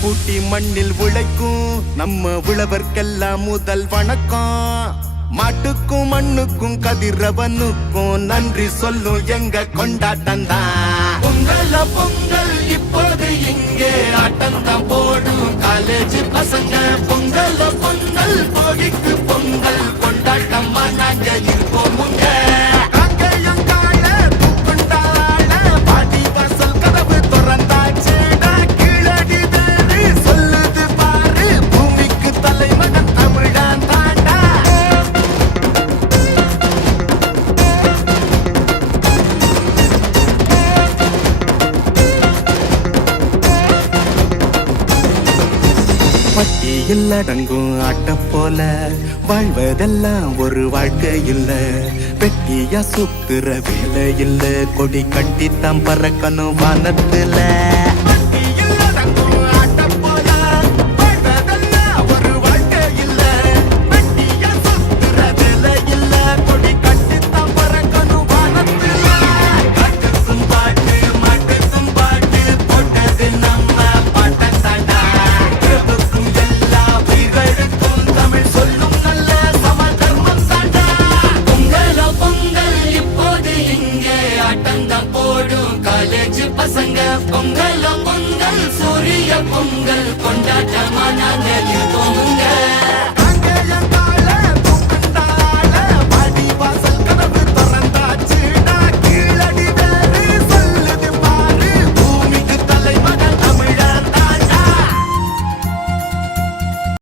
பூட்டி மண்ணில் உழைக்கும் நம்ம உழவர்க்கெல்லாம் முதல் வணக்கம். மாட்டுக்கும் மண்ணுக்கும் கதிரவனுக்கும் நன்றி சொல்லும் எங்க கொண்டாட்டம் தான். பொங்கல பொங்கல் இப்போது இங்கே ஆட்டம் தான் போடும் காலேஜ் பசங்க. பொங்கல பொங்கல் போகிக்கு பொங்கல் கொண்டாட்டமா நாங்க இருப்போமுங்க. பட்டியில் அடங்கும் ஆட்ட போல வாழ்வதெல்லாம் ஒரு வாழ்க்கை இல்ல. பெட்டியா சுத்துற வேலை இல்ல, கொடி கட்டித்தான் பறக்கணும் வானத்துல. பசங்க பொங்கல் பொங்கல் சூரிய பொங்கல் கொண்டாட்டமான